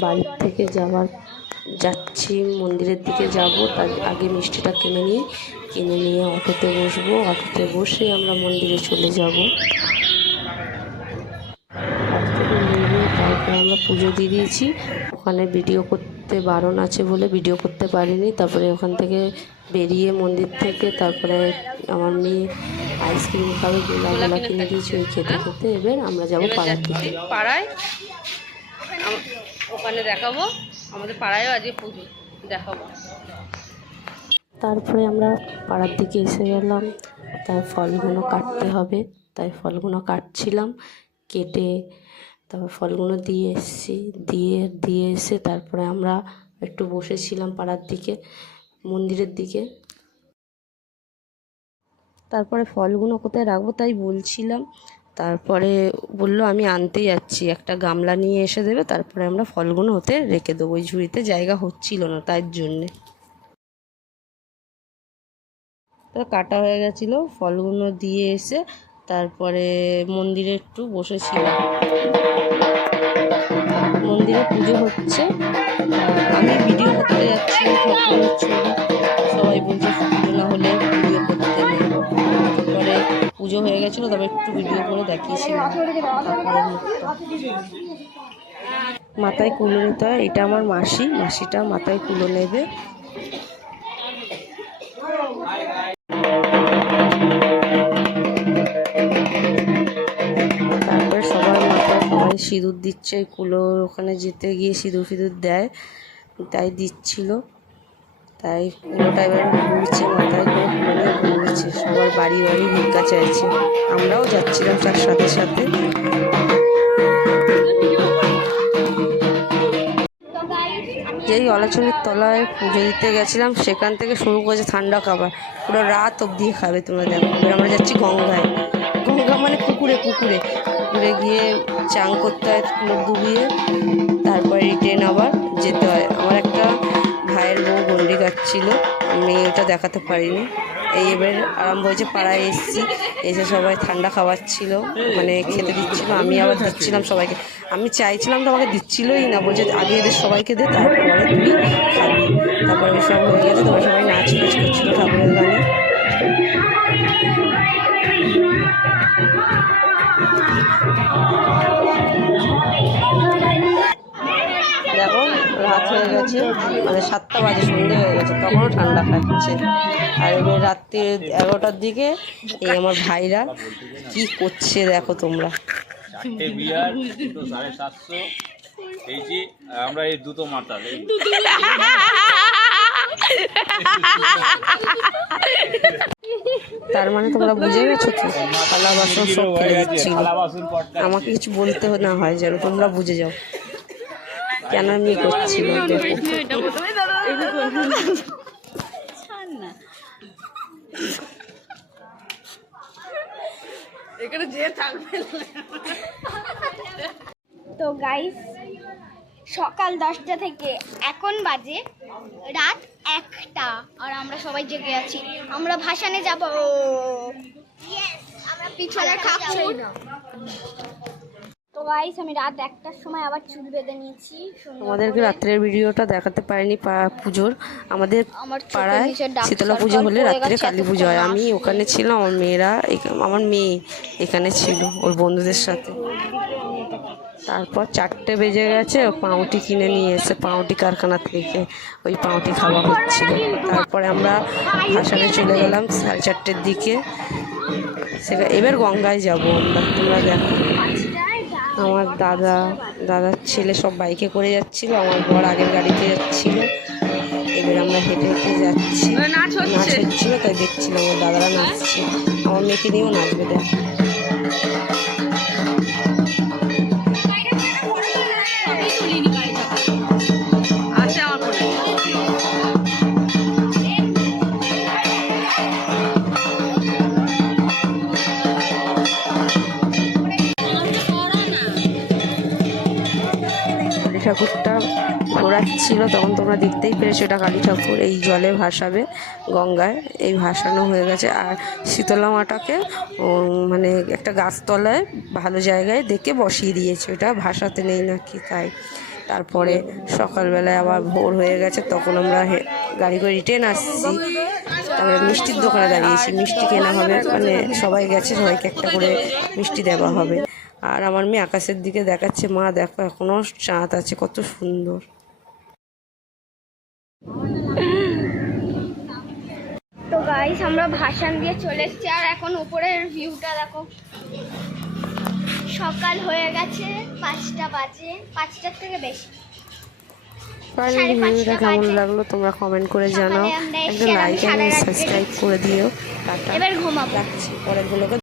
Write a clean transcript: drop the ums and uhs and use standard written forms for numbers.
বাড়ির থেকে যাচ্ছি মন্দিরের দিকে যাব, তার আগে মিষ্টিটা কিনে নিয়ে অটোতে বসবো। অটোতে বসে আমরা মন্দিরে চলে যাব। বাড়ি থেকে নেমে তারপরে আমরা পুজো দিয়ে দিয়েছি। ওখানে ভিডিও করতে বারণ আছে বলে ভিডিও করতে পারিনি। তারপরে ওখান থেকে বেরিয়ে মন্দির থেকে তারপরে আমার মেয়ে আইসক্রিম খাবে, গোলা কিনে দিয়েছি। ওই খেতে খেতে এবার আমরা যাবো পাড়ার দিকে। পাড়ায় ওখানে দেখাবো, আমাদের পাড়ায়ও আজকে পুজো দেখাবো। তারপরে আমরা পাড়ার দিকে এসে গেলাম। তার ফলগুলো কাটতে হবে, তাই ফলগুলো কাটছিলাম। কেটে তারপর ফলগুলো দিয়ে এসেছি। দিয়ে এসে তারপরে আমরা একটু বসেছিলাম পাড়ার দিকে, মন্দিরের দিকে। তারপরে ফলগুলো কোথায় রাখবো তাই বলছিলাম। তারপরে বললো আমি আনতে যাচ্ছি, একটা গামলা নিয়ে এসে দেবে। তারপরে আমরা ফলগুলো ওতে রেখে দেবো। ওই ঝুড়িতে জায়গা হচ্ছিল না, তাই জন্যে। তো কাটা হয়ে গেছিলো, ফলগুলো দিয়ে এসে তারপরে মন্দিরে একটু বসেছিলাম। মন্দিরে পুজো হচ্ছে, আমি ভিডিও করতে যাচ্ছি ঠাকুরের ছবি। সবাই বলছে পুজো না হলে ভিডিও করতে নেই। তারপরে পুজো হয়ে গেছিলো, তবে একটু ভিডিও করে দেখিয়েছিলাম ঠাকুরের মুখটা। মাথায় কুলো নিতে হয়, এটা আমার মাসিটা মাথায় কুলো নেবে। তারপরে সবার মাথায় সবাই সিঁদুর দিচ্ছে। কুলো ওখানে যেতে গিয়ে সিঁদুর ফিঁদুর দেয়, তাই দিচ্ছিল। তাই কুলোটা এবার ঘুরছে, মাথায় করে কুলো নিয়ে ঘুরছে, সবার বাড়ি বাড়ি ভিক্ষা চাইছে। আমরাও যাচ্ছিলাম তার সাথে সাথে। যেই অলাচলের তলায় পুজো দিতে গেছিলাম, সেখান থেকে শুরু করেছে ঠান্ডা খাবার, পুরো রাত অবধি খাবে। তোমরা দেখো, আমরা যাচ্ছি গঙ্গায়। গঙ্গা মানে পুকুরে গিয়ে চান করতে হয় কুলো ডুবিয়ে, তারপরে রিটেন আবার যেতে হয়। আমার একটা ভাইয়ের বউ গন্ডি কাটছিল, আমি এটা দেখাতে পারিনি। এই এবার আরম্ভ হয়েছে, পাড়ায় এসে সবাই ঠান্ডা খাওয়াচ্ছিল, মানে খেতে দিচ্ছিল। আমি আবার দিচ্ছিলাম সবাইকে। আমি চাইছিলাম তো, আমাকে দিচ্ছিলই না, বলছে আগে এদের সবাইকে দে, তারপরে তুই খাবি। তারপরে সব হয়ে গেছে, তারপরে সবাই নাচ করছিল ঠাকুরের গানে। দেখো রাত হয়ে গেছে, মানে 7টা বাজে, সন্ধ্যে হয়ে গেছে, তখনও ঠান্ডা খাচ্ছে। আর এবার রাত্রি 11টার দিকে এই আমার ভাইরা কি করছে দেখো তোমরা। আমরা এই দুটো মাতাল তার মানে তোমরা বুঝে গেছো তো, থালা বাসন সব ফেলে দিচ্ছিল। আমাকে কিছু বলতে না হয়, যেন তোমরা বুঝে যাও কেন আমি করছিল। তো গাইস, সকাল 10টা থেকে এখন বাজে রাত 1টা, আর আমরা সবাই জেগে আছি। আমরা ভাসানে যাব। পিছনে ঠাকুর। তো গাইস, আমি রাত 1টার সময় আবার চুল বেঁধে নিয়েছি। তোমাদেরকে রাত্রের ভিডিওটা দেখাতে পারিনি পুজোর। আমাদের পাড়ায় শীতলা পুজো হলে রাত্রে কালী পুজো হয়। আমি ওখানে ছিলাম, আমার মেয়ে এখানে ছিল ওর বন্ধুদের সাথে। তারপর 4টে বেজে গেছে, পাউটি কিনে নিয়ে এসে পাউটি কারখানা থেকে ওই পাউটি খাওয়া হচ্ছিল। তারপরে আমরা ভাসানে চলে গেলাম 4:30টার দিকে। এবার গঙ্গায় যাব আমরা, তোমরা দেখো। আমার দাদার ছেলে সব বাইকে করে যাচ্ছিল, আমার বর আগের গাড়িতে যাচ্ছিল। এবার আমরা হেঁটে যাচ্ছি, নাচ হচ্ছিল, তাই দেখছিলাম আমার দাদারা নাচছে। আমার মেয়েকে নিয়েও নাচবে, দেখ। ঠাকুরটা ঘোরাচ্ছিল, তখন তোমরা দেখতেই পেরেছো এটা কালী ঠাকুর। এই জলে ভাসাবে গঙ্গায়, এই ভাসানো হয়ে গেছে। আর শীতলা মাটাকে মানে একটা গাছতলায় ভালো জায়গায় দেখে বসিয়ে দিয়েছে, ওটা ভাসাতে নেই নাকি তাই। তারপরে সকালবেলায় আবার ভোর হয়ে গেছে, তখন আমরা গাড়ি করে রিটার্ন আসছি। তারপরে মিষ্টির দোকানে দাঁড়িয়েছি, মিষ্টি কেনা হবে, মানে সবাই গেছে, সবাইকে একটা করে মিষ্টি দেওয়া হবে। আর আমার মেয়ে আকাশের দিকে দেখাচ্ছে, মা দেখো এখনও চাঁদ আছে, কত সুন্দর। তো গাইস আমরা ভাসান দিয়ে চলে এসেছি, আর এখন উপরের ভিউটা দেখো। সকাল হয়ে গেছে, 5টা বাজে, 5টার থেকে বেশি। ফাইনালি ভিডিওটা কেমন লাগলো তোমরা কমেন্ট করে জানাও, একটা লাইক এন্ড সাবস্ক্রাইব করে দিও। টাটা, এবার ঘুমাবো। রাখছি, পরের ব্লগে